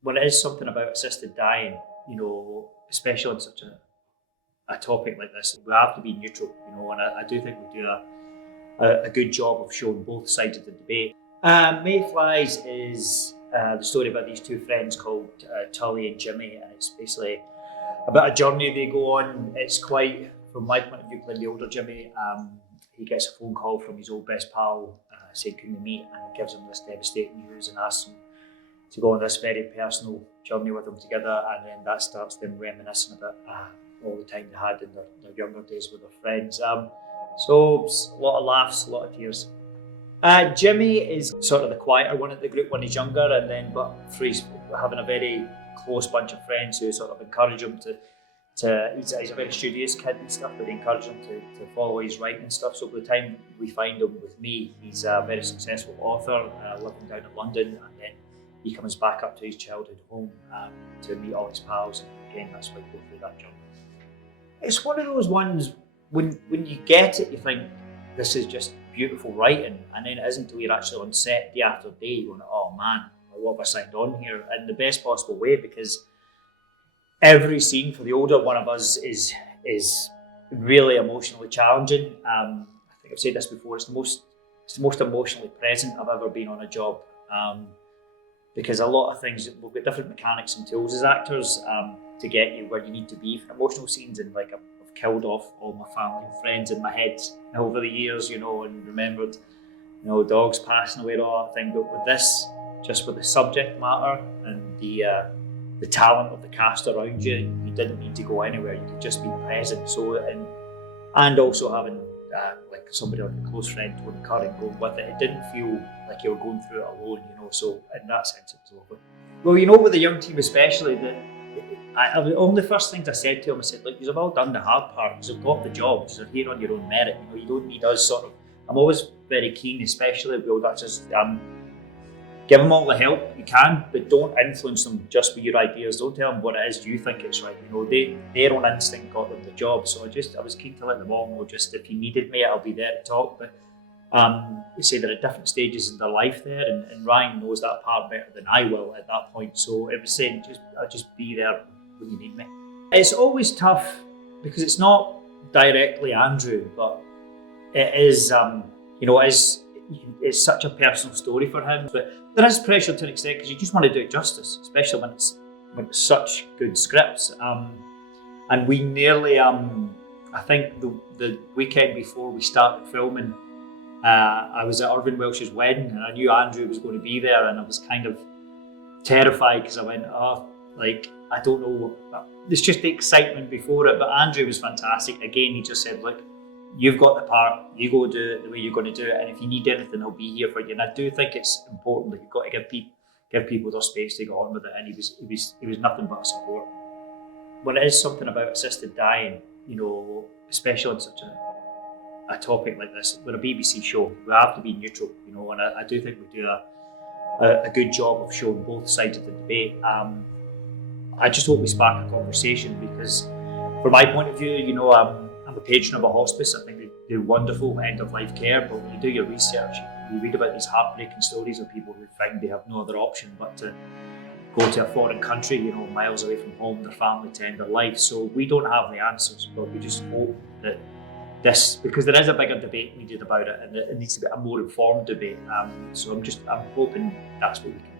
Well, it is something about assisted dying, especially on such a topic like this. We have to be neutral, and I do think we do a good job of showing both sides of the debate. Mayflies is the story about these two friends called Tully and Jimmy, and it's basically about a journey they go on. It's quite, from my point of view, playing the older Jimmy, he gets a phone call from his old best pal saying, can they meet? And gives him this devastating news and asks him to go on this very personal journey with them together. And then that starts them reminiscing about all the time they had in their younger days with their friends. So a lot of laughs, a lot of tears. Jimmy is sort of the quieter one of the group when he's younger, but he's having a very close bunch of friends who sort of encourage him to he's a very studious kid and stuff, but they encourage him to follow his writing and stuff. So by the time we find him with me, he's a very successful author living down in London, and then he comes back up to his childhood home to meet all his pals, and again that's why we go through that journey. It's one of those ones when you get it, you think this is just beautiful writing, and then it isn't until you're actually on set day after day you're going, oh man, what have I signed on here? In the best possible way, because every scene for the older one of us is really emotionally challenging. I think I've said this before, it's the most emotionally present I've ever been on a job. Because a lot of things, we've got different mechanics and tools as actors to get you where you need to be for emotional scenes. And like I've killed off all my family and friends in my head over the years, and remembered, dogs passing away and all that thing. But with this, just with the subject matter and the talent of the cast around you, you didn't need to go anywhere. You could just be present. So and also having like somebody like a close friend to encourage going with it. It didn't feel like you were going through it alone, So in that sense, it was lovely. Well, with the young team especially, the first things I said to him, I said, look, you've all done the hard part. You've got the job. You're here on your own merit. You don't need us sort of. I'm always very keen, especially with old actors. Give them all the help you can, but don't influence them just with your ideas. Don't tell them what it is you think it's right. Their own instinct got them the job. So I was keen to let them all know, just if you needed me, I'll be there to talk. But you say they're at different stages in their life there, and Ryan knows that part better than I will at that point. So it was saying, I'll just be there when you need me. It's always tough because it's not directly Andrew, but it is, it's such a personal story for him. But there is pressure to an extent because you just want to do it justice, especially when it's such good scripts. And we nearly, I think the weekend before we started filming, I was at Irvine Welsh's wedding, and I knew Andrew was going to be there, and I was kind of terrified because I went, I don't know. It's just the excitement before it. But Andrew was fantastic. Again, he just said, look, you've got the part, you go do it the way you're going to do it, and if you need anything, I'll be here for you. And I do think it's important that you've got to give people their space to go on with it, and he was nothing but a support. Well, it is something about assisted dying, especially on such a topic like this. We're a BBC show, we have to be neutral, and I do think we do a good job of showing both sides of the debate. I just hope we spark a conversation because, from my point of view, I'm a patron of a hospice. I think they do wonderful end-of-life care, but when you do your research, you read about these heartbreaking stories of people who find they have no other option but to go to a foreign country, miles away from home, their family to end their life. So we don't have the answers, but we just hope that because there is a bigger debate needed about it, and it needs to be a more informed debate. So I'm hoping that's what we can